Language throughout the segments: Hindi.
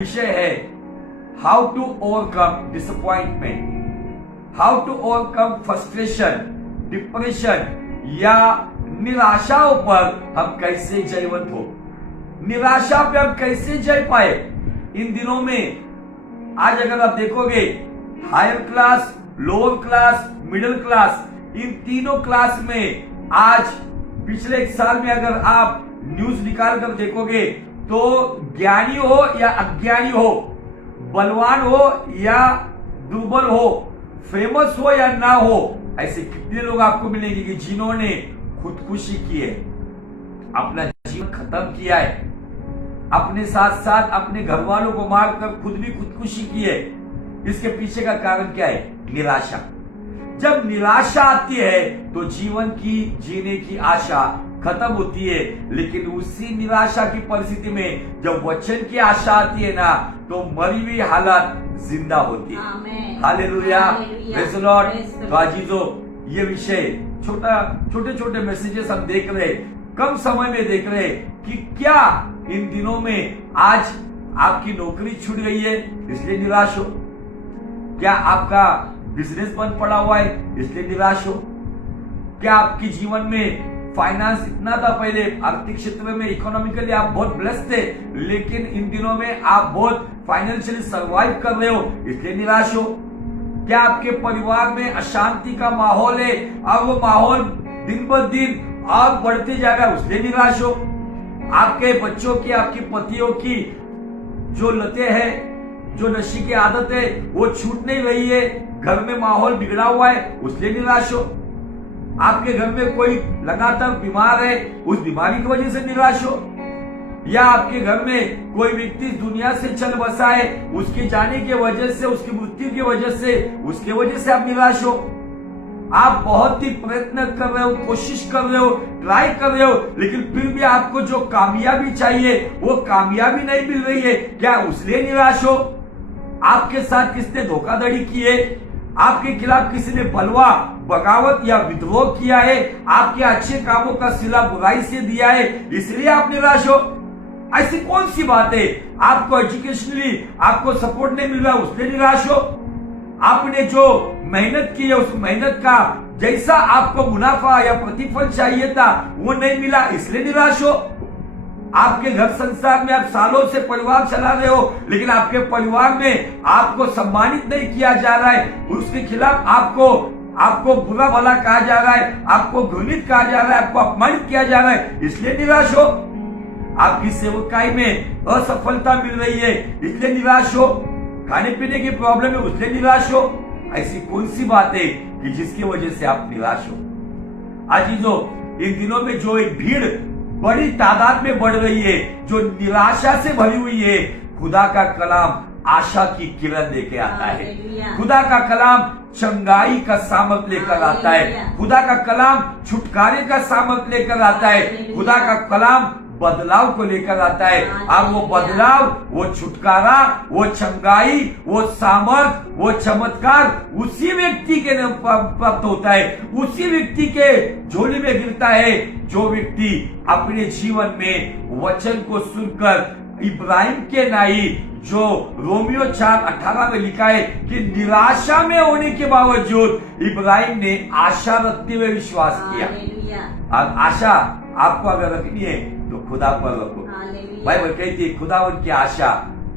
विषय है how to overcome disappointment, how to overcome frustration, depression या निराशाओं पर हम कैसे जयवंत हो, निराशा पे हम कैसे जय पाए। इन दिनों में आज अगर आप देखोगे higher class, lower class, middle class, इन तीनों क्लास में आज पिछले एक साल में अगर आप न्यूज निकाल कर देखोगे तो ज्ञानी हो या अज्ञानी हो, बलवान हो या दुर्बल हो, फेमस हो या ना हो, ऐसे कितने लोग आपको मिलेंगे कि जिन्होंने खुदकुशी की है, अपना जीवन खत्म किया है, अपने साथ साथ अपने घर वालों को मारकर खुद भी खुदकुशी की है। इसके पीछे का कारण क्या है? निराशा। जब निराशा आती है तो जीवन की जीने की आशा खत्म होती है, लेकिन उसी निराशा की परिस्थिति में जब वचन की आशा आती है ना तो मरी हुई हालत जिंदा होती है। Hallelujah, praise the Lord. तो आजीजों, ये विषय छोटे छोटे मैसेजेस हम देख रहे, कम समय में देख रहे कि क्या इन दिनों में आज आपकी नौकरी छूट गई है इसलिए निराश हो, क्या आपका बिजनेस बंद पड़ा हुआ है इसलिए निराश हो, क्या आपके जीवन में फाइनेंस इतना था, पहले आर्थिक क्षेत्र में इकोनॉमिकली आप बहुत ब्लेस्ड थे, लेकिन इन दिनों में आप बहुत फाइनेंशियली सर्वाइव कर रहे हो इसलिए निराश हो, क्या आपके परिवार में अशांति का माहौल है और वो माहौल दिन ब दिन और बढ़ते जाएगा उसलिए निराश हो, आपके बच्चों की, आपकी पतियों की जो लतें हैं, जो नशे की आदत है वो छूट नहीं रही है, घर में माहौल बिगड़ा हुआ है उसलिए निराश हो, आपके घर में कोई लगातार बीमार है उस बीमारी की वजह से निराश हो, या आपके घर में कोई व्यक्ति दुनिया से चल बसा है, उसके जाने की वजह से, उसकी मृत्यु की वजह से, उसके वजह से आप निराश हो। आप बहुत ही प्रयत्न कर रहे हो, कोशिश कर रहे हो, ट्राई कर रहे हो, लेकिन फिर भी आपको जो कामयाबी चाहिए वो कामयाबी नहीं मिल रही है, क्या उसलिए निराश हो? आपके साथ किसने धोखाधड़ी की है, आपके खिलाफ किसी ने बलवा, बगावत या विद्रोह किया है, आपके अच्छे कामों का सिला बुराई से दिया है इसलिए आप निराश हो। ऐसी कौन सी बात है? आपको एजुकेशनली आपको सपोर्ट नहीं मिल रहा उसलिए निराश हो, आपने जो मेहनत की है उस मेहनत का जैसा आपको मुनाफा या प्रतिफल चाहिए था वो नहीं मिला इसलिए निराश हो, आपके घर संसार में आप सालों से परिवार चला रहे हो लेकिन आपके परिवार में आपको सम्मानित नहीं किया जा रहा है, उसके खिलाफ आपको बुरा भला कहा जा रहा है, आपको घृणित कहा जा रहा है, आपको अपमानित किया जा रहा है इसलिए निराश हो, आपकी सेवकाई में असफलता मिल रही है इसलिए निराश हो, खाने पीने की प्रॉब्लम है उसलिए निराश हो। ऐसी कौन सी बात है कि जिसकी वजह से आप निराश हो? आजीजों, इन दिनों में जो एक भीड़ बड़ी तादाद में बढ़ रही है, जो निराशा से भरी हुई है, खुदा का कलाम आशा की किरण लेके आता है, खुदा का कलाम चंगाई का सामर्थ लेकर आता है, खुदा का कलाम छुटकारे का सामर्थ लेकर आता है, खुदा का कलाम बदलाव को लेकर आता है। अब वो बदलाव, वो छुटकारा, वो चंगाई, वो सामर्थ, वो चमत्कार उसी व्यक्ति के प्राप्त होता है, उसी व्यक्ति के झोली में गिरता है जो व्यक्ति अपने जीवन में वचन को सुनकर इब्राहिम के नाई, जो रोमियो 4:18 में लिखा है कि निराशा में होने के बावजूद इब्राहिम ने आशा रखते हुए विश्वास किया। और आशा आपको अगर रखनी है तो खुदा पर रखो। बाइबल कहती है खुदावन की आशा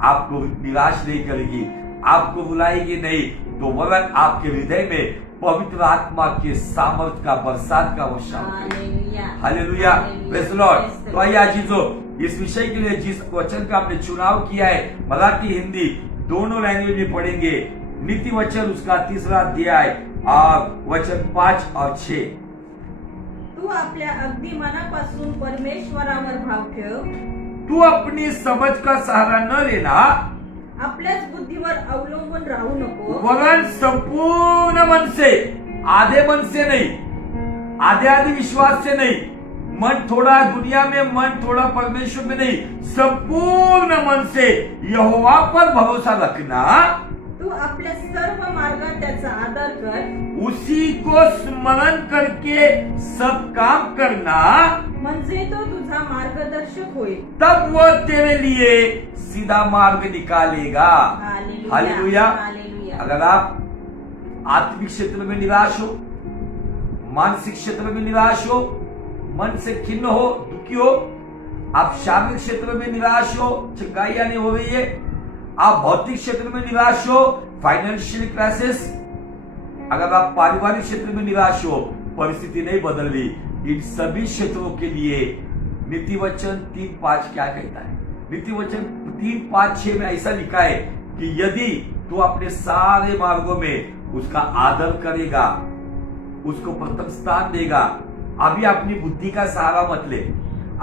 आपको निराश नहीं करेगी, आपको बुलाएगी नहीं, तो वरन आपके हृदय में पवित्र आत्मा के सामर्थ का बरसात का वर्षा होगी। Hallelujah, praise the Lord. तो आइए आजीजों, इस विषय के लिए जिस वचन का हमने चुनाव किया है, मराठी हिंदी दोनों लैंग्वेज में पढ़ेंगे। नीति वचन उसका 3रा अध्याय और वचन 5 और 6। तू आपल्या अगदी मनापासून परमेश्वरावर भाव ठेव, तू अपनी समझ का सहारा न लेना, आपल्याच बुद्धीवर अवलंबून राहू नको, वरन संपूर्ण मन से, आधे मन से नहीं, आधे विश्वास से नहीं, मन थोड़ा दुनिया में, मन थोड़ा परमेश्वर में नहीं, संपूर्ण मन से यहोवा पर भरोसा रखना तू आपल्या सर्व मार्गात त्याचा आदर कर, उसी को स्मरण करके सब काम करना, म्हणजे तो तुझा मार्गदर्शक होईल. तब वो तेरे लिए सीधा मार्ग निकालेगा. Hallelujah, hallelujah. हालेलुया. अगर आप आत्मिक क्षेत्र में निराश हो, मानसिक क्षेत्र में निराश हो, मन से खिन्न हो, दुखी हो, आप शारीरिक क्षेत्र में निराश हो, चंगाइयां नहीं हो रही है, आप भौतिक क्षेत्र में निराश हो, फाइनेंशियल क्राइसिस, अगर आप पारिवारिक क्षेत्र में निराश हो, परिस्थिति नहीं बदल रही, इन सभी क्षेत्रों के लिए नीति वचन 3:5 क्या कहता है? नीति वचन 3:5-6 में ऐसा लिखा है कि यदि तू अपने सारे मार्गों में उसका आदर करेगा, उसको प्रथम स्थान देगा. अभी अपनी बुद्धि का सहारा मत ले.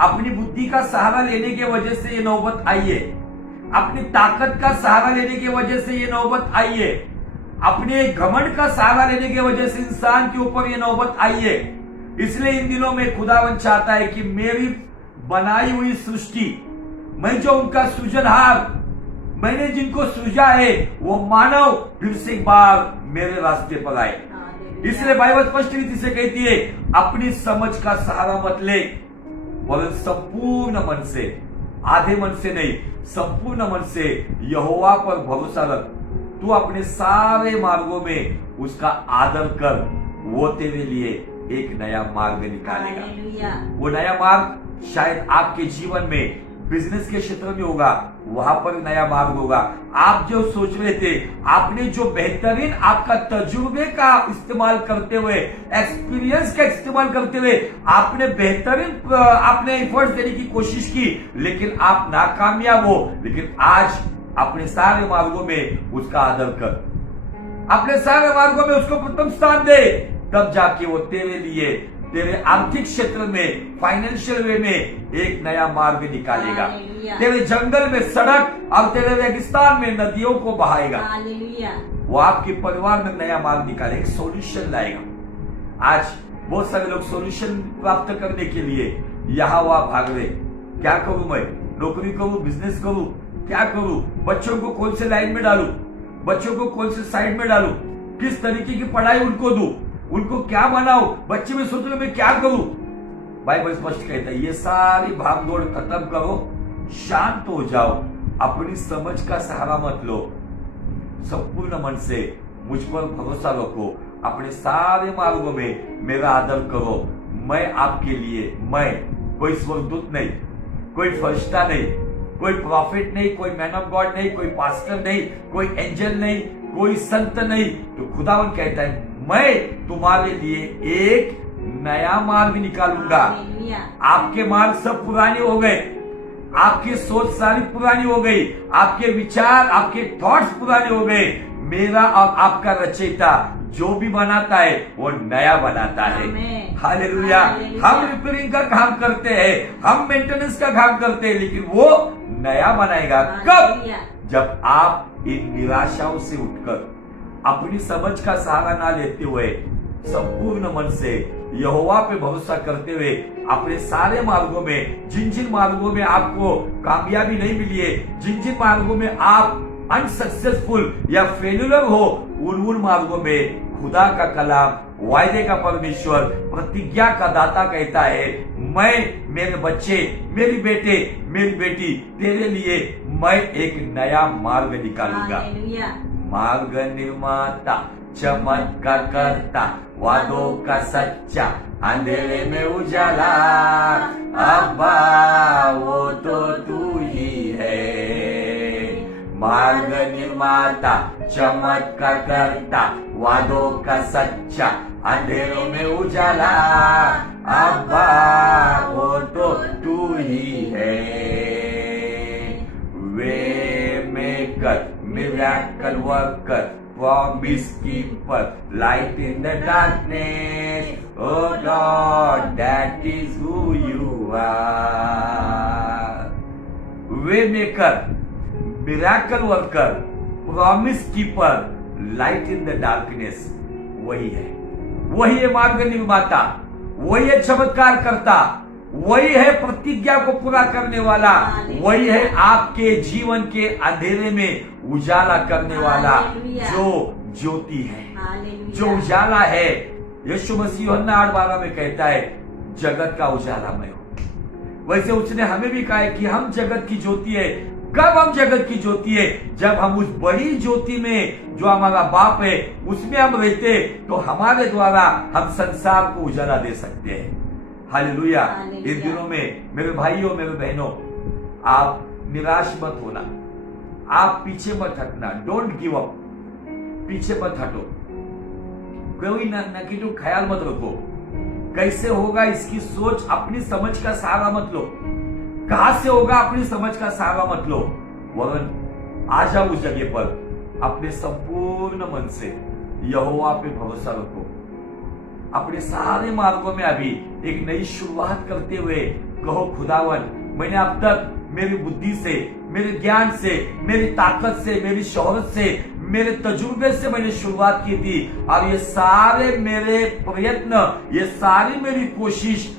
अपनी बुद्धि का सहारा लेने की वजह से ये नौबत आई है. अपनी ताकत का सहारा लेने की वजह से ये नौबत आई है. अपने घमंड का सहारा लेने की वजह से इंसान के ऊपर ये नौबत आई है. इसलिए इन दिनों में खुदावंद चाहता है कि मेरी बनाई हुई सृष्टि, मैं जो उनका सृजनहार, मैंने जिनको सृजा है, वो मानव फिर से एक बार मेरे रास्ते पर आए. इसलिए बाइबल स्पष्ट रीति से कहती है, अपनी समझ का सहारा मत ले, वरन संपूर्ण मन से, आधे मन से नहीं, संपूर्ण मन से यहोवा पर भरोसा रख. तू अपने सारे मार्गों में उसका आदर कर, वो तेरे लिए एक नया मार्ग निकालेगा. हालेलुया. वो नया मार्ग शायद आपके जीवन में बिजनेस के क्षेत्र में होगा, वहां पर नया मार्ग होगा. आप जो सोच रहे थे, आपने जो बेहतरीन आपका तजुर्बे का इस्तेमाल करते हुए, एक्सपीरियंस का इस्तेमाल करते हुए आपने बेहतरीन आपने एफर्ट्स देने की कोशिश की, लेकिन आप नाकामयाब हो. लेकिन आज अपने सारे मार्गों में उसका आदर कर, अपने सारे मार्गों में उसको प्रथम स्थान दे, तब जाके वो तेरे लिए, तेरे आर्थिक क्षेत्र में, फाइनेंशियल वे में एक नया मार्ग निकालेगा. हालेलुया. तेरे जंगल में सड़क और तेरे रेगिस्तान में नदियों को बहाएगा. हालेलुया. वो आपके परिवार में नया मार्ग निकालेगा, एक सॉल्यूशन लाएगा. आज बहुत सारे लोग सॉल्यूशन प्राप्त करने के लिए यहाँ वहां भाग रहे. क्या करूं मैं? नौकरी करूं, बिजनेस करूं, क्या करूं? बच्चों को कौन से लाइन में डालूं? बच्चों को कौन से साइड में डालूं? किस तरीके की पढ़ाई उनको दूं? उनको क्या बनाओ? बच्चे में सोच रहे मैं क्या करूं? बाइबल स्पष्ट कहता है, ये सारी भागदौड़ खत्म करो, शांत हो जाओ, अपनी समझ का सहारा मत लो, संपूर्ण मन से मुझ पर भरोसा रखो, अपने सारे मार्गों में मेरा आदर करो. मैं आपके लिए, मैं कोई स्वर्गदूत नहीं, कोई फरिश्ता नहीं, कोई प्रॉफिट नहीं, कोई मैन ऑफ गॉड नहीं, कोई पास्टर नहीं, कोई एंजल नहीं, कोई संत नहीं. तो खुदावन कहता है, मैं तुम्हारे लिए एक नया मार्ग निकालूंगा. हालेलुया. आपके मार्ग सब पुराने हो गए, आपकी सोच सारी पुरानी हो गई, आपके विचार, आपके थॉट्स पुराने हो गए. मेरा और आपका रचयिता जो भी बनाता है वो नया बनाता है. आमीन. हालेलुया. हालेलुया. हम रिपेयरिंग का काम करते हैं, हम मेंटेनेंस का काम करते हैं, लेकिन वो नया बनाएगा. कब? हालेलुया. जब आप इन निराशाओं से उठकर अपनी समझ का सहारा ना लेते हुए संपूर्ण मन से यहोवा पे भरोसा करते हुए अपने सारे मार्गों में, जिन जिन मार्गों में आपको कामयाबी नहीं मिली है, जिन जिन मार्गों में आप अनसक्सेसफुल या फेल्यूर हो, उन मार्गों में खुदा का कलाम, वायदे का परमेश्वर, प्रतिज्ञा का दाता कहता है, मैं, मेरे बच्चे, मेरी बेटे, मेरी बेटी, तेरे लिए मैं एक नया मार्ग निकालूंगा. हालेलुया. मार्ग निर्माता, चमत्कार करता, वादों का सच्चा, अंधेरे में उजाला, अब्बा वो तो तू ही है. मार्ग निर्माता, चमत्कार करता, वादों का सच्चा, अंधेरों में उजाला, अब्बा वो तो तू ही है. Way maker, miracle worker, promise keeper, light in the darkness, oh Lord, that is who you are. Waymaker, miracle worker, promise keeper, light in the darkness, वही है मार्ग निर्माता, वही है चमत्कार करता, वही है प्रतिज्ञा को पूरा करने वाला, वही है आपके जीवन के अंधेरे में उजाला करने वाला, जो ज्योति है, जो उजाला है। यीशु मसीह यूहन्ना 8:12 में कहता है, जगत का उजाला मैं हूं। वैसे उसने हमें भी कहा है कि हम जगत की ज्योति है। कब हम जगत की ज्योति है? जब हम उस बड़ी ज्योति में, जो हमारा बाप है, उसमें हम रहते, तो हमारे द्वारा हम संसार को उजाला दे सकते हैं। हालेलुया। इन दिनों में मेरे भाइयों, मेरे बहनों, आप निराश मत होना, आप पीछे मत हटना। डोंट गिव अप, पीछे मत हटो, कोई नेगेटिव ख्याल मत रखो। कैसे होगा इसकी सोच, अपनी समझ का सहारा मत लो। कहां से होगा, अपनी समझ का सहारा मत लो, वरन आ जाओ उस जगह पर अपने संपूर्ण मन से यहोवा पे भरोसा रखो। अपने सारे मार्गों में अभी एक नई शुरुआत करते हुए कहो, खुदावन, मैंने अब तक मेरी बुद्धि से, मेरे ज्ञान से, मेरी ताकत से, मेरी शोहरत से, मेरे तजुर्बे से मैंने शुरुआत की थी, और ये सारे मेरे प्रयत्न, ये सारी मेरी कोशिश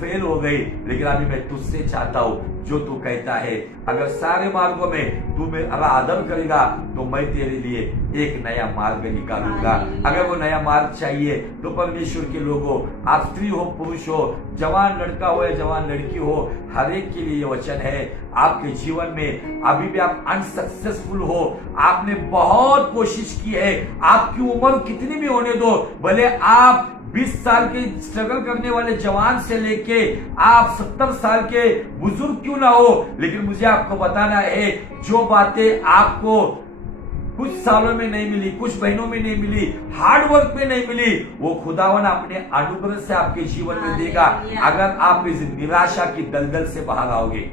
फेल हो गई। लेकिन अभी मैं तुझसे चाहता हूं जो तू कहता है, अगर सारे मार्गों में तू मेरा आदर करेगा तो मैं तेरे लिए एक नया मार्ग निकालूंगा। अगर वो नया मार्ग चाहिए तो परमेश्वर के लोगों, आप स्त्री हो, पुरुष हो, जवान लड़का हो या जवान लड़की हो, हर एक के लिए ये वचन है। आपके जीवन में अभी भी आप अनसक्सेसफुल हो, आपने बहुत कोशिश की है, आपकी उम्र कितनी भी होने दो, भले आप 20 साल के स्ट्रगल करने वाले जवान से लेके आप 70 साल के बुजुर्ग क्यों ना हो, लेकिन मुझे आपको बताना है, जो बातें आपको कुछ सालों में नहीं मिली, कुछ महीनों में नहीं मिली, हार्ड वर्क में नहीं मिली, वो खुदावन अपने अनुग्रह से आपके जीवन में देगा, अगर आप इस निराशा की दलदल से बाहर आओगे।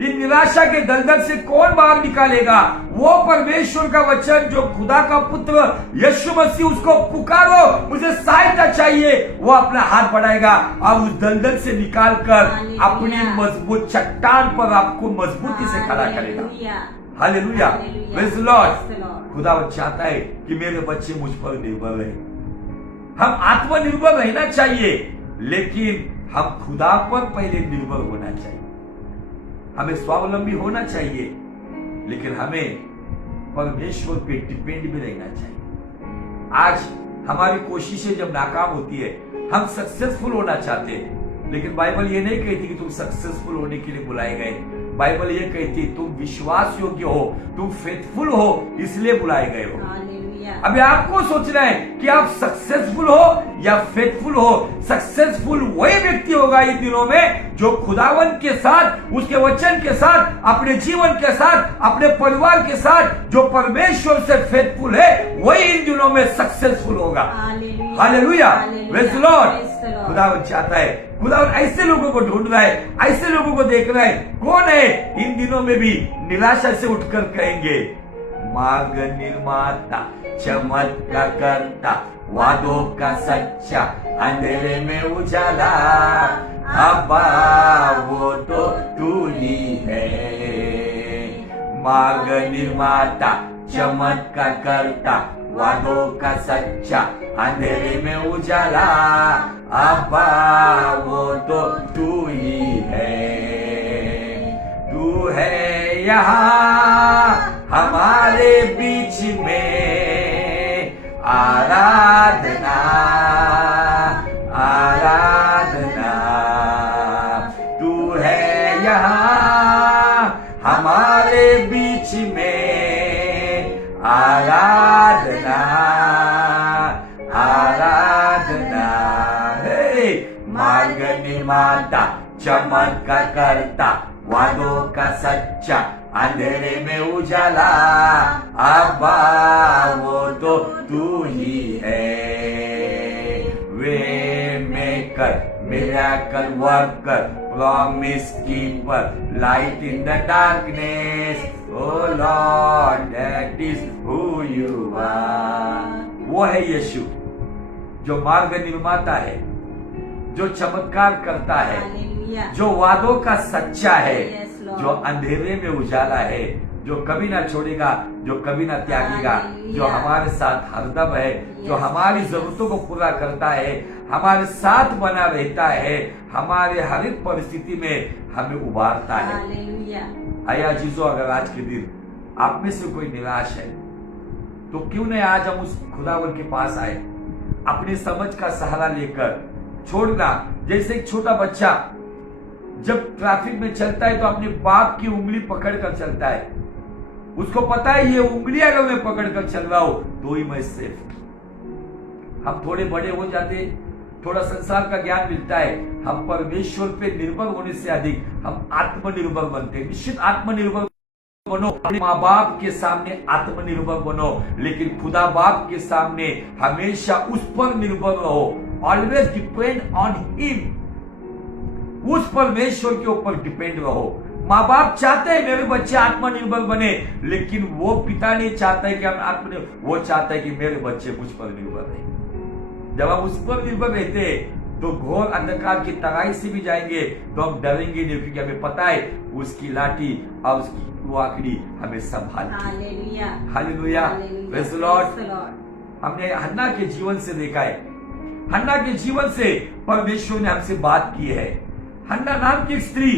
इन निराशा के दलदल से कौन बाहर निकालेगा? वो परमेश्वर का वचन, जो खुदा का पुत्र यीशु मसीह, उसको पुकारो, मुझे सहायता चाहिए, वो अपना हाथ बढ़ाएगा और उस दलदल से निकालकर अपनी मजबूत चट्टान पर आपको मजबूती से खड़ा करेगा। Hallelujah, praise the Lord. खुदा चाहता है कि मेरे बच्चे मुझ पर निर्भर रहे। हम आत्मनिर्भर रहना चाहिए, लेकिन हम खुदा पर पहले निर्भर होना चाहिए। हमें स्वावलंबी होना चाहिए, लेकिन हमें परमेश्वर पे डिपेंड भी रहना चाहिए। आज हमारी कोशिशें जब नाकाम होती है, हम सक्सेसफुल होना चाहते हैं, लेकिन बाइबल ये नहीं कहती कि तुम सक्सेसफुल होने के लिए बुलाए गए। बाइबल ये कहती तुम विश्वास योग्य हो, तुम फेथफुल हो, इसलिए बुलाए गए हो। अभी आपको सोचना है कि आप सक्सेसफुल हो या फेथफुल हो। सक्सेसफुल वही व्यक्ति होगा इन दिनों में जो खुदावन के साथ, उसके वचन के साथ, अपने जीवन के साथ, अपने परिवार के साथ, जो परमेश्वर से फेथफुल है, वही इन दिनों में सक्सेसफुल होगा। Hallelujah, praise the Lord. खुदावन चाहता है, खुदावन ऐसे लोगों को ढूंढ रहा है, ऐसे लोगों को देख रहा है। कौन है इन दिनों में भी निराशा से उठकर कहेंगे, मार्ग निर्माता, चमत्कार करता, वादों का सच्चा, अंधेरे में उजाला, अब्बा वो तो तू ही है। मार्ग निर्माता, चमत्कार करता, वादों का सच्चा, अंधेरे में उजाला, अब्बा वो तो तू ही है। तू है यहाँ हमारे बीच में, आराधना आराधना। तू है यहाँ हमारे बीच में, आराधना आराधना। हे मार्ग निर्माता, चमत्कार करता, वादों का सच्चा, अंधेरे में उजाला, अब्बा वो तो तू ही है। Way maker, miracle worker, promise keeper, light in the darkness, oh lord that is who you are. वो है यीशु जो मार्ग निर्माता है, जो चमत्कार करता है, जो वादों का सच्चा है, जो अंधेरे में उजाला है। जो कभी ना छोड़ेगा, जो कभी ना त्यागेगा, जो हमारे साथ हरदम है, जो हमारी जरूरतों को पूरा करता है, हमारे साथ बना रहता है, हमारे हर एक परिस्थिति में हमें उबारता है। आया जीजो, अगर आज के दिन आप में से कोई निराश है तो क्यों नहीं आज हम उस खुदावन के पास आए, अपनी समझ का सहारा लेकर छोड़ना। जैसे एक छोटा बच्चा जब ट्रैफिक में चलता है तो अपने बाप की उंगली पकड़कर चलता है, उसको पता है ये उंगली अगर मैं पकड़कर चल रहा हूं तो ही मैं सेफ। हम थोड़े बड़े हो जाते, थोड़ा संसार का ज्ञान मिलता है, हम परमेश्वर पे निर्भर होने से अधिक हम आत्मनिर्भर बनते हैं। निश्चित आत्मनिर्भर बनो, अपने माँ बाप के सामने आत्मनिर्भर बनो, लेकिन खुदा बाप के सामने हमेशा उस पर निर्भर रहो। ऑलवेज डिपेंड ऑन हिम, उस परमेश्वर के ऊपर डिपेंड रहो। माँ बाप चाहते हैं मेरे बच्चे आत्मनिर्भर बने, लेकिन वो पिता नहीं चाहता है कि हम आत्मनिर्भर, वो चाहता है कि मेरे बच्चे मुझ पर निर्भर रहे। जब हम उस पर निर्भर रहते हैं तो घोर अंधकार की तराई से भी जाएंगे तो हम डरेंगे नहीं, क्योंकि हमें पता है उसकी लाठी और उसकी वो आखिरी हमें संभालती। Hallelujah, praise the Lord. हमने हन्ना के जीवन से देखा है, हन्ना के जीवन से परमेश्वर ने हमसे बात की है। हन्ना नाम की स्त्री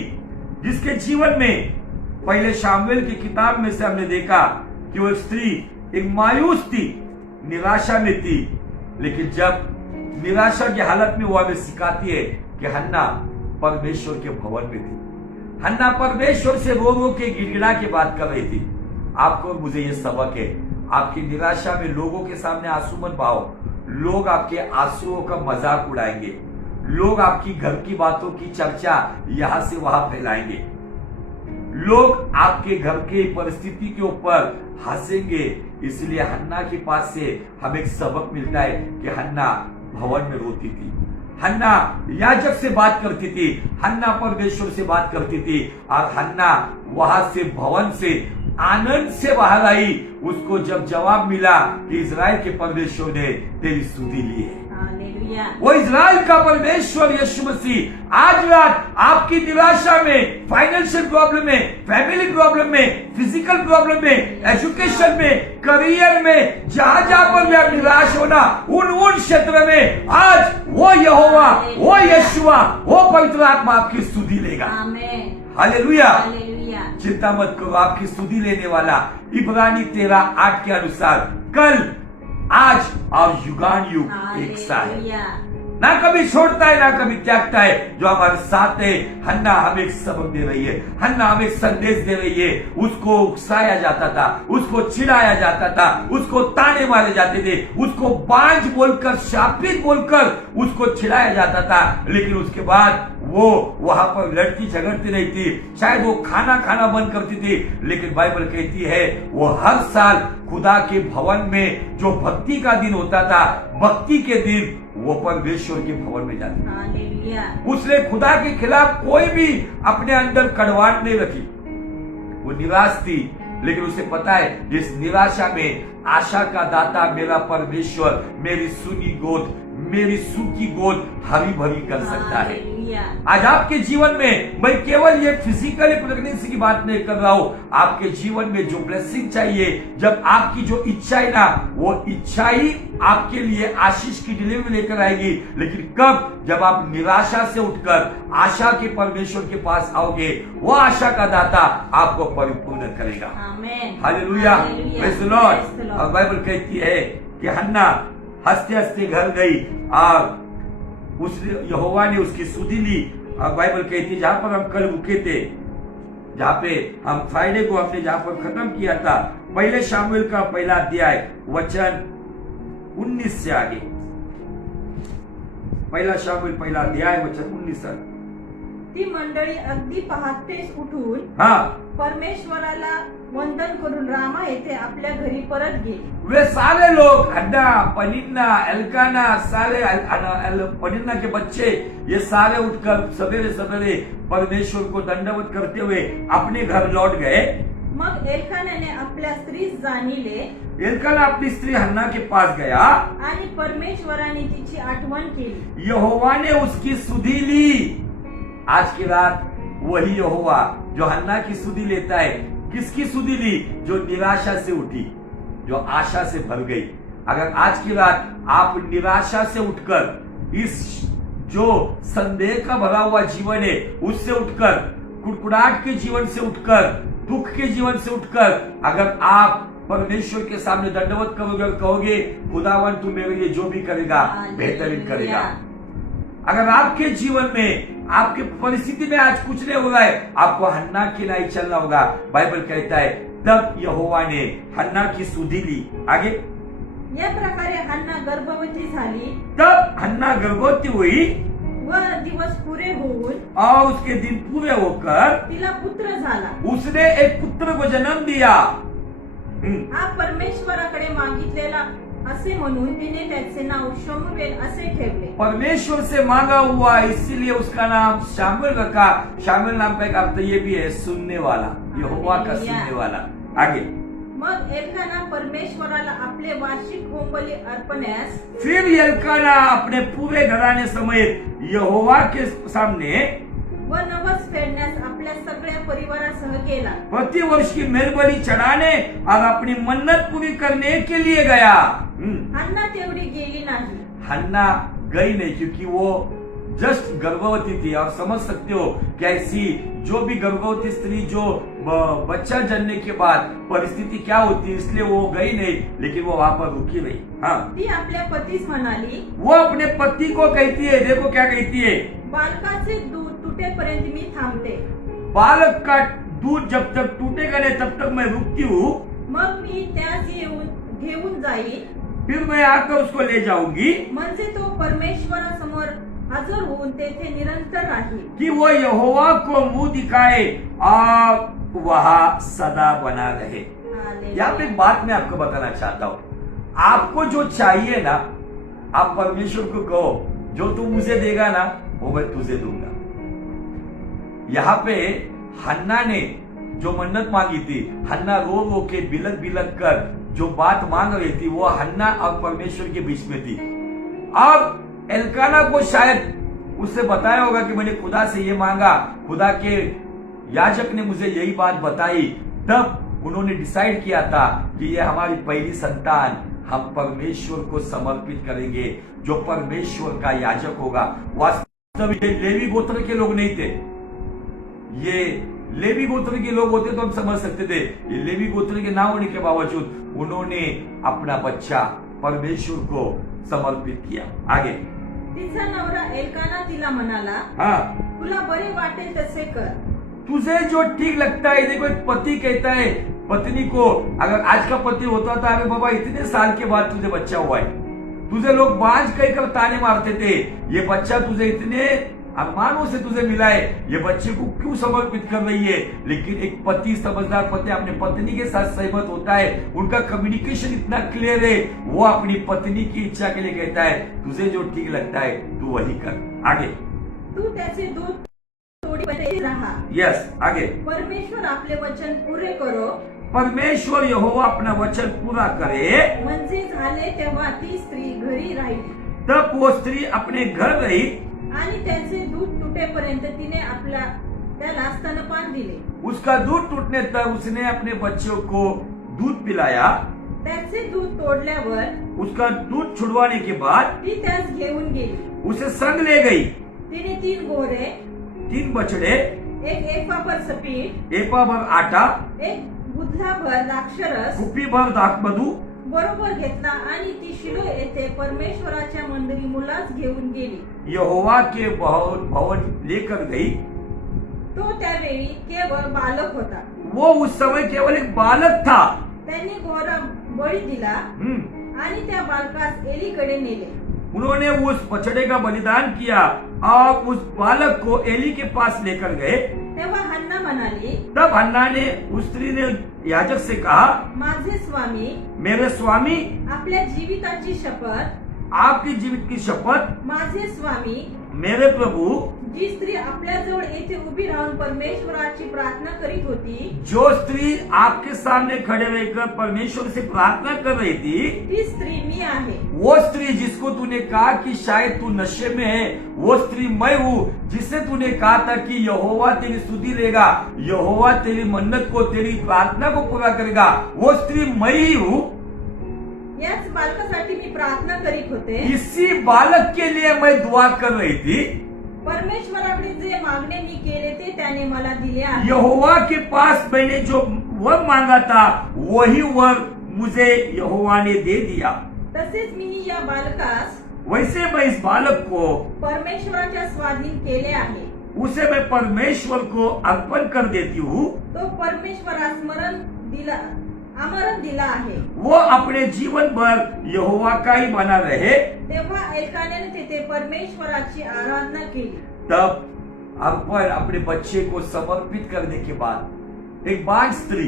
जिसके जीवन में पहले शामुएल की किताब में से हमने देखा कि वो स्त्री एक मायूस थी, निराशा में थी, लेकिन जब निराशा की हालत में वो हमें सिखाती है कि हन्ना परमेश्वर के भवन में थी। हन्ना परमेश्वर से रो रो के गिड़गिड़ा के बात कर रही थी। आपको मुझे ये सबक है, आपकी निराशा में लोगों के सामने आंसू मत बहाओ। लोग आपके आंसुओं का मजाक उड़ाएंगे, लोग आपकी घर की बातों की चर्चा यहां से वहां फैलाएंगे, लोग आपके घर के परिस्थिति के ऊपर हंसेंगे। इसलिए हन्ना के पास से हमें एक सबक मिलता है कि हन्ना भवन में रोती थी, हन्ना याजक से बात करती थी, हन्ना परमेश्वर से बात करती थी, और हन्ना वहां से भवन से आनंद से बाहर आई। उसको जब जवाब मिला कि इजराइल के परमेश्वर ने तेरी स्तुति ली है, वो इजराइल का परमेश्वर यीशु मसीह आज रात आपकी निराशा में, फाइनेंशियल प्रॉब्लम में, फैमिली प्रॉब्लम में, फिजिकल प्रॉब्लम में, एजुकेशन में, करियर में, जहां जहां पर भी आप निराश होना, उन क्षेत्र में आज वो यहोवा, वो यीशुआ, वो पवित्र आत्मा आपकी स्तुति लेगा। हालेलुया। चिंता मत करो, आपकी स्तुति लेने वाला इब्रानी 13:8 के अनुसार कल, आज और युगान युग एक सा है, ना कभी छोड़ता है ना कभी त्यागता है। जो हमारे साथ है, हन्ना हमें एक सबक दे रही है, हन्ना हमें एक संदेश दे रही है। उसको उकसाया जाता था, उसको चिढ़ाया जाता था, उसको ताने मारे जाते थे, उसको बांझ बोलकर, शापित बोलकर उसको चिढ़ाया जाता था, लेकिन उसके बाद वो वहां पर लड़ती झगड़ती नहीं थी, शायद वो खाना बंद करती थी, लेकिन बाइबल कहती है वो हर साल खुदा के भवन में जो भक्ति का दिन होता था, भक्ति के दिन वो परमेश्वर के भवन में जाती थी। उसने खुदा के खिलाफ कोई भी अपने अंदर कड़वाहट नहीं रखी। वो निराश थी, लेकिन उसे पता है जिस निराशा में आशा का दाता मेरा परमेश्वर मेरी सुनी गोद, मेरी सूखी गोद हरी भरी कर सकता है। आज आपके जीवन में मैं केवल ये फिजिकली प्रेगनेंसी की बात नहीं कर रहा हूं, आपके जीवन में जो ब्लेसिंग चाहिए, जब आपकी जो इच्छा है ना, वो इच्छा ही आपके लिए आशीष की डिलीवरी लेकर आएगी। लेकिन कब? जब आप निराशा से उठकर आशा के परमेश्वर के पास आओगे, वो आशा का दाता आपको परिपूर्ण करेगा। Hallelujah, praise the Lord. और बाइबल कहती है कि हन्ना हंसते हंसते घर गई और उस यहोवा ने उसकी सुधि ली। और बाइबल कहती है, जहां पर हम कल रुके थे, जहां पे हम फ्राइडे को हमने जहां पर खत्म किया था, पहले शामुएल का पहला अध्याय वचन 19 से आगे, पहला शामुएल पहला अध्याय वचन 19 ती मंडळी अगदी पहाटेच उठून परमेश्वराला वंदन करून रामा येथे आपल्या घरी परत गेले। वे सारे लोग, हन्ना, पनिन्ना, एल्काना, सारे पनिन्ना के बच्चे, ये सारे उठकर सवेरे सवेरे परमेश्वर को दंडवत करते हुए अपने घर लौट गए। मग एल्कानाने आपल्या स्त्री जाणीले, एल्काना अपनी स्त्री हन्ना के पास गया आणि परमेश्वराने तिची आठवण केली, यहोवा ने उसकी सुधि ली। आज की रात वही यहोवा जो हन्ना की सुधि लेता है, किसकी सुधीली? जो निराशा से उठी, जो आशा से भर गई। अगर आज की रात आप निराशा से उठकर, इस जो संदेह का भरा हुआ जीवन है उससे उठकर, कुड़कुड़ाहट के जीवन से उठकर, दुख के जीवन से उठकर अगर आप परमेश्वर के सामने दंडवत करोगे और कहोगे खुदावन तू मेरे लिए जो भी करेगा बेहतरीन करेगा। अगर आपके जीवन में, आपके परिस्थिति में आज कुछ नहीं हो रहा है, आपको हन्ना की नहीं चलना होगा। बाइबल कहता है तब यहोवा ने हन्ना की सुधि ली। आगे, या प्रकारे हन्ना गर्भवती झाली, तब हन्ना गर्भवती हुई व दिवस पुरे होऊन और उसके दिन पूरे होकर तिला पुत्र झाला। उसने एक पुत्र को जन्म दिया। हा परमेश्वराकडे मागितलेला असे म्हणून तिने त्याचे नाव शमूएल असे ठेवले। परमेश्वर से मांगा हुआ, इसीलिए उसका नाम शामुएल रखा। शामुएल नाम का एक अर्थ ये भी है सुनने वाला, यहोवा का सुनने वाला। आगे, मग एल्काना परमेश्वराला आपले वार्षिक होमबली अर्पण्यास, फिर एल्काना अपने पूरे घराने समेत यहोवा के सामने व नवस फेडण्यास आपल्या सगळ्या परिवारासह गेला। प्रतिवर्ष की मेहरबानी चढ़ाने और अपनी मन्नत पूरी करने के लिए गया। हन्ना तेवढी गेली नाही। हन्ना गई नहीं क्योंकि वो जस्ट गर्भवती थी। और समझ सकते हो कैसी, जो भी गर्भवती स्त्री जो बच्चा जन्मने के बाद परिस्थिति क्या होती है, इसलिए वो गई नहीं, लेकिन वो वहां पर रुकी रही। हाँ, ती आपल्या पतीस म्हणाली, वो अपने पति को कहती है, देखो क्या कहती है, बालकाचे दूध टूटेपर्यंत मी थांबते। बालक का दूध जब तक टूटेगा नहीं तब तक मैं रुकती हूँ। मग मी त्यास घेऊन जाईल, फिर मैं आकर उसको ले जाऊंगी, म्हणजे तो परमेश्वरासमोर हजर होऊन तेथे निरंतर राहील, कि वो यहोवा को मुंह दिखाए और वहाँ सदा बना रहे। यहाँ पे एक बात मैं आपको बताना चाहता हूँ, आपको जो चाहिए ना, आप परमेश्वर को कहो जो तू मुझे देगा ना वो मैं तुझे दूंगा। यहाँ पे हन्ना ने जो मन्नत मांगी थी, हन्ना रो रो के बिलक बिलक कर जो बात मांग रही थी, वो हन्ना और परमेश्वर के बीच में थी। अब एल्काना को शायद उससे बताया होगा कि मैंने खुदा से ये मांगा, खुदा के याजक ने मुझे यही बात बताई, तब उन्होंने डिसाइड किया था कि ये हमारी पहली संतान हम परमेश्वर को समर्पित करेंगे, जो परमेश्वर का याजक होगा। वास्तव में लेवी गोत्र के लोग नहीं थे, ये लेवी गोत्र के लोग होते तो हम समझ सकते थे। ये लेवी गोत्र के ना होने के बावजूद उन्होंने अपना बच्चा परमेश्वर को समर्पित किया। आगे, तिचा नवरा एल्काना तिला म्हणाला, हाँ, तुला बरे वाटेल तसे कर, तुझे जो ठीक लगता है। देखो एक पति कहता है पत्नी को, अगर आज का पति होता था, अरे बाबा इतने साल के बाद तुझे बच्चा हुआ है, तुझे लोग बांझ कहकर ताने मारते थे, ये बच्चा तुझे इतने अरमानों से तुझे मिला है, ये बच्चे को क्यों समर्पित कर रही है। लेकिन एक पति, समझदार पति अपने पत्नी के साथ सहमत होता है, उनका कम्युनिकेशन इतना क्लियर है, वो अपनी पत्नी की इच्छा के लिए कहता है तुझे जो ठीक लगता है तू वही कर। आगे, तू त्याचे दूध तोडीपर्यंत राहा। यस, आगे, परमेश्वर आपले वचन पुरे करो, परमेश्वर यहोवा अपना वचन पूरा करे। म्हणजे झाले तेव्हा ती स्त्री घरी राहिली, तब वो स्त्री अपने घर रही आणि त्याचे दूध टूटेपर्यंत तिने त्याला स्तनपान दिले। उसका दूध टूटने तक उसने अपने बच्चों को दूध पिलाया। त्याचे दूध तोडल्यावर उसका दूध छुड़वाने के बाद ती त्यास घेऊन गेली, उसे संग ले गई। तिने 3 गोरे, 3 बछड़े, एक एफाभर सपीठ, एपा भर आटा, एक बुधलाभर द्राक्षरस, कुप्पी भर दाखमधु बरोबर घेतला आणि ती शिलो येथे परमेश्वराच्या मंदिरी मुलास घेऊन गेली। यहोवा के भवन लेकर गई। तो त्यावेळी केवळ बालक होता, वो उस समय केवल एक बालक था। त्यांनी घोडा बळी दिला आणि त्या बालकास एलीकडे नेले। उन्होंने उस बछड़े का बलिदान किया और उस बालक को एली के पास लेकर गए। तेव्हा हन्ना म्हणाली, तब हन्ना ने उस स्त्री ने याजक से कहा, माझे स्वामी, मेरे स्वामी, आपल्या जीविताची शपथ आपकी जीवित की शपथ, माझे स्वामी, मेरे प्रभु, जी स्त्री आपल्याजवळ येथे उभी राहून परमेश्वराची प्रार्थना करीत होती, जो स्त्री आपके सामने खड़े रहकर परमेश्वर से प्रार्थना कर रही थी, ती स्त्री मी आहे. वो स्त्री जिसको तूने कहा कि शायद तू नशे में है, वो स्त्री मैं हूँ जिससे तूने कहा था कि यहोवा तेरी स्तुति लेगा, यहोवा तेरी मन्नत को, तेरी प्रार्थना को पूरा करेगा, वो स्त्री मैं ही हूँ. याच बालकासाठी मी प्रार्थना करीत होते. इसी बालक के लिए मैं दुआ कर रही थी. परमेश्वराकडे जे मागणे मी केले ते त्याने मला दिले आहे. यहोवा के पास मैंने जो वर मांगा था वही वर मुझे यहोवा ने दे दिया. तसेच मी या बालकास वैसे मैं इस बालक को, परमेश्वराच्या स्वाधीन केले आहे. उसे मैं परमेश्वर को अर्पण कर देती हूँ. तो परमेश्वरास आमरण दिला आहे. वो अपने जीवन भर यहोवा का ही बना रहे. तेव्हा एकाने तिथे परमेश्वराची आराधना केली. तब अर्पण अपने बच्चे को समर्पित करने के बाद एक बांझ स्त्री,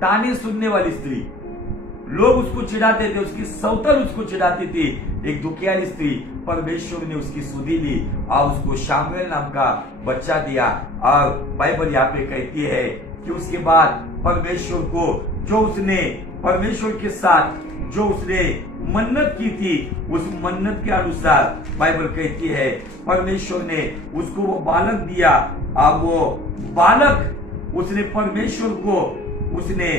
ताने सुनने वाली स्त्री, लोग उसको चिढ़ाते थे, उसकी सौतन उसको चिढ़ाती थी, एक दुखियारी स्त्री, परमेश्वर ने उसकी सुधि ली और उसको शामुएल नाम का बच्चा दिया. और बाइबल यहाँ पे कहती है कि उसके बाद परमेश्वर को, जो उसने परमेश्वर के साथ जो उसने मन्नत की थी, उस मन्नत के अनुसार बाइबल कहती है परमेश्वर ने उसको वो बालक दिया. अब वो बालक उसने परमेश्वर को उसने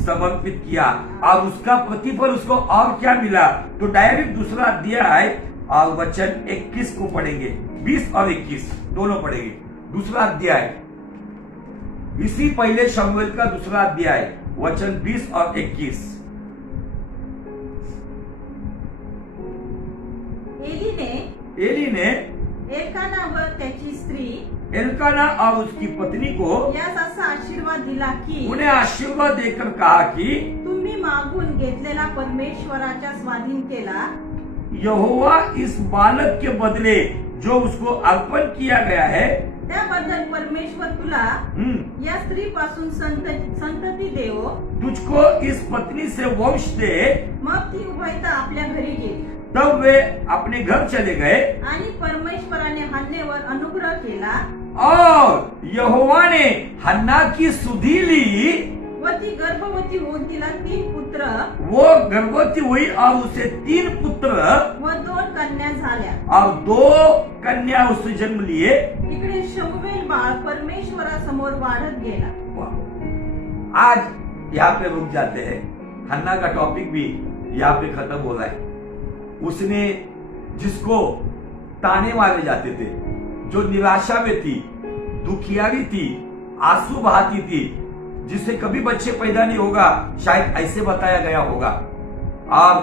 समर्पित किया और उसका प्रतिफल उसको और क्या मिला. तो डायरेक्ट दूसरा अध्याय और वचन 21 को पढ़ेंगे. 20 और 21 दोनों पढ़ेंगे. दूसरा अध्याय, इसी पहले शमूएल का दूसरा अध्याय, वचन 20 और 21. एली ने एल्काना व त्याची स्त्री एल्काना और उसकी पत्नी को यास असा आशीर्वाद दिला की, उन्हें आशीर्वाद देकर कहा कि तुम्ही मागून घेतलेला परमेश्वराच्या स्वाधीन केला. यहोवा इस बालक के बदले जो उसको अर्पण किया गया है, त्याबद्दल परमेश्वर तुला या स्त्रीपासून संतती देवो. तुझको इस पत्नी से वंश दे. मग ती उभयता आपल्या घरी गेली. तब वे अपने घर चले गए आणि परमेश्वराने हन्नेवर अनुग्रह केला और यहोवा ने हन्ना की सुधि ली. व ती गर्भवती होऊन तिला 3 पुत्र, वो गर्भवती हुई और उसे 3 पुत्र व 2 कन्या झाल्या. और 2 कन्या उसने जन्म लिए. इकडे शमूएल बाळ परमेश्वरासमोर वाढत गेला. आज यहाँ पे रुक जाते हैं. हन्ना का टॉपिक भी यहाँ पे खत्म हो रहा है. उसने जिसको ताने मारे जाते थे, जो निराशा में थी, दुखियारी थी, आंसू बहाती थी, जिससे कभी बच्चे पैदा नहीं होगा, शायद ऐसे बताया गया होगा. और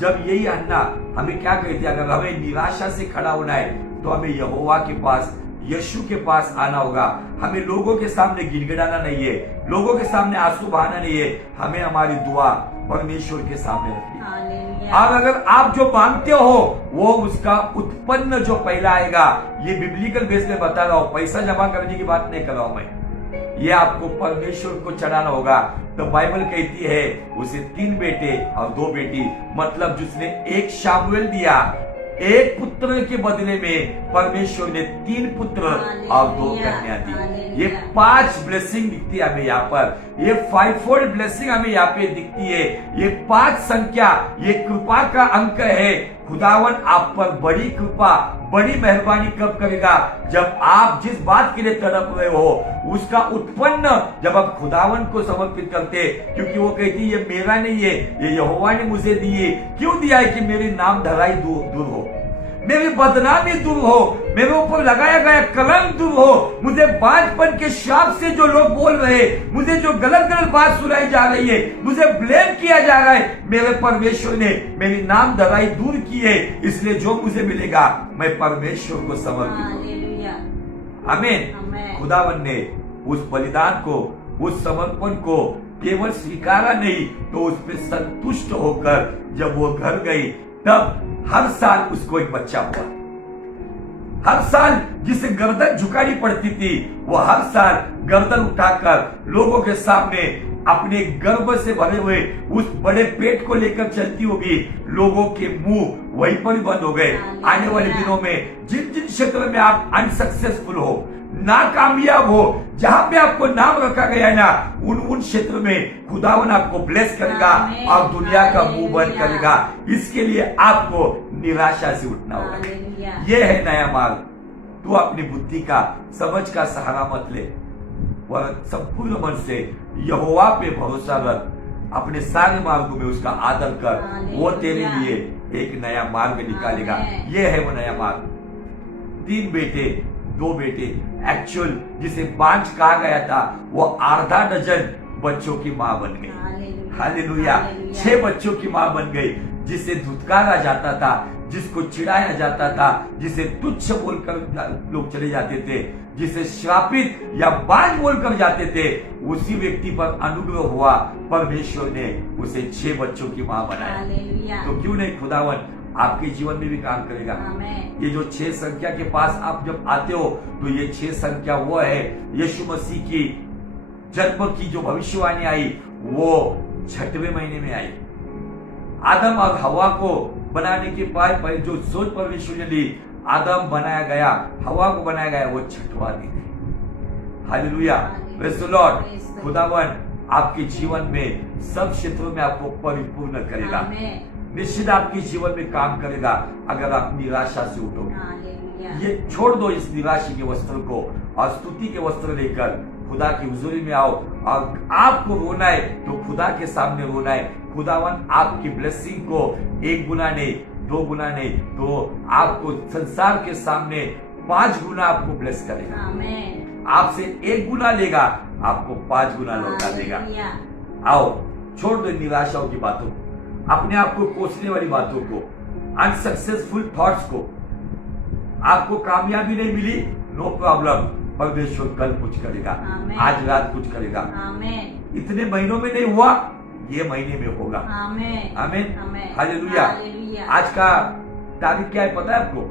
जब यही हन्ना हमें क्या कहती है, अगर हमें निराशा से खड़ा होना है तो हमें यहोवा के पास, यीशु के पास आना होगा. हमें लोगों के सामने गिड़गिड़ाना नहीं है, लोगों के सामने आंसू बहाना नहीं है. हमें हमारी दुआ परमेश्वर के सामने रखनी है. और अगर आप जो मांगते हो वो उसका उत्पन्न जो पहला आएगा, ये बिब्लिकल बेस में बता रहा हूं, पैसा जमा करने की बात नहीं कर रहा हूं मैं, ये आपको परमेश्वर को चढ़ाना होगा. तो बाइबल कहती है उसे 3 बेटे और 2 बेटी, मतलब जिसने 1 शामुएल दिया, 1 पुत्र के बदले में परमेश्वर ने 3 पुत्र और 2 कन्या दी. ये 5 ब्लेसिंग दिखती है हमें यहाँ पर. ये 5-fold ब्लेसिंग हमें यहाँ पे दिखती है. ये 5 संख्या, ये कृपा का अंक है. खुदावन आप पर बड़ी कृपा, बड़ी मेहरबानी कब करेगा? जब आप जिस बात के लिए तड़प रहे हो उसका उत्पन्न जब आप खुदावन को समर्पित करते, क्योंकि वो कहती है ये मेरा नहीं है, ये यहोवा ने मुझे दिए. क्यों दिया है? कि मेरी नाम धराई दूर हो, मेरी बदनामी दूर हो, मेरे ऊपर लगाया गया कलंक दूर हो, मुझे बांझपन के शाप से जो लोग बोल रहे, मुझे जो गलत बात सुनाई जा रही है, मुझे ब्लेम किया जा रहा है, मेरे परमेश्वर ने मेरी नाम धराई दूर की है. इसलिए जो मुझे मिलेगा मैं परमेश्वर को समर्पित करूं. आमीन. खुदावन ने उस बलिदान को, उस समर्पण को केवल स्वीकारा नहीं तो उस पर संतुष्ट होकर जब वो घर गई, तब हर साल उसको एक बच्चा हुआ. हर साल जिसे गर्दन झुकानी पड़ती थी, वो हर साल गर्दन उठाकर लोगों के सामने अपने गर्भ से भरे हुए उस बड़े पेट को लेकर चलती होगी, लोगों के मुंह वहीं पर ही बंद हो गए। आने वाले दिनों में जिन जिन क्षेत्रों में आप अनसक्सेसफुल हो, नाकामयाब हो, जहां पे आपको नाम रखा गया है ना, उन क्षेत्रों में खुदावन आपको ब्लेस करेगा और दुनिया का मुंह बंद करेगा। इसके लिए आपको निराशा से उठना होगा। यह है नया मार्ग। तू अपनी बुद्धि का, समझ का सहारा मत ले, वह संपूर्ण मन से यहोवा पे भरोसा रख, अपने सारे मार्गों में उसका आदर कर, वो तेरे लिए एक नया मार्ग निकालेगा। ये है वो नया मार्ग। 3 बेटे 2 बेटे, एक्चुअल जिसे बांझ कहा गया था, वो आधा डजन बच्चों की मां बन गई। हालेलुया। 6 बच्चों की मां बन गई। जिसे धुतकारा जाता था, जिसको चिढ़ाया जाता था, जिसे तुच्छ बोलकर लोग चले जाते थे, जिसे श्रापित या बांझ बोलकर जाते थे, उसी व्यक्ति पर अनुग्रह हुआ। परमेश्वर ने उसे 6 बच्चों की मां बनाया। तो क्यों नहीं खुदावन आपके जीवन में भी काम करेगा। ये जो 6 संख्या के पास आप जब आते हो, तो ये 6 संख्या वो है यीशु मसीह की जन्म की जो भविष्यवाणी आई, वो 6वें महीने में आई। आदम और हवा को बनाने के बाद जो सोच परमेश्वर ने ली, आदम बनाया गया, हवा को बनाया गया, वो 6वां दिन है। Hallelujah, praise the Lord. खुदावन आपके जीवन में सब क्षेत्रों में आपको परिपूर्ण करेगा, निश्चित आपके जीवन में काम करेगा अगर आप निराशा से उठोगे। ये छोड़ दो इस निराशा के वस्त्र को और स्तुति के वस्त्र लेकर खुदा की हुजूरी में आओ। और आपको रोना है तो खुदा के सामने रोना है। खुदावन आपकी ब्लेसिंग को 1 गुना नहीं, 2 गुना नहीं, तो आपको संसार के सामने 5 गुना आपको ब्लेस करेगा। आपसे 1 गुना लेगा, आपको 5 गुना लौटा देगा। आओ, छोड़ दो निराशाओं की बातों को, अपने आप को कोसने वाली बातों को, अनसक्सेसफुल थॉट्स को। आपको कामयाबी नहीं मिली, नो प्रॉब्लम, परमेश्वर कल कुछ करेगा, आज रात कुछ करेगा। इतने महीनों में नहीं हुआ, ये महीने में होगा। आमीन, हालेलुया। आज का तारीख क्या है पता है आपको?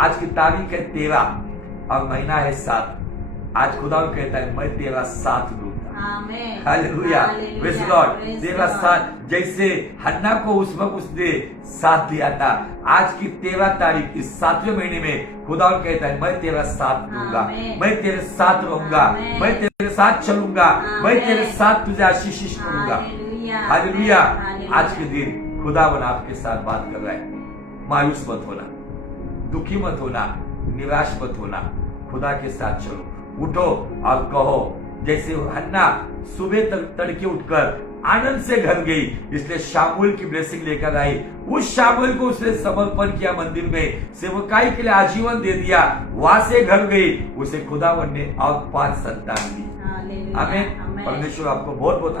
आज की तारीख है 13 और महीना है 7। आज खुदा कहता है मैं तेरा साथ दूंगा। Hallelujah, praise the Lord. तेरा साथ, जैसे हन्ना को उस वक्त उसने साथ दिया था, आज की 13 तारीख इस 7वें महीने में खुदा कहता है मैं तेरा साथ दूंगा, मैं तेरे साथ रहूंगा, मैं तेरे साथ चलूंगा, मैं तेरे साथ तुझे आशीषित करूंगा। हालेलुया। आज के दिन खुदावन आपके साथ बात कर रहा है। मायूस मत होना, दुखी मत होना, निराश मत होना, खुदा के साथ चलो। उठो और कहो, जैसे हन्ना सुबह तक तड़के उठकर आनंद से घर गई, इसलिए शामुएल की ब्लेसिंग लेकर आई। उस शामुएल को उसने समर्पण किया, मंदिर में सेवकाई के लिए आजीवन दे दिया, वहां से घर गई, उसे खुदावन ने और 5 संतान दी। आमीन। परमेश्वर आपको बहुत बहुत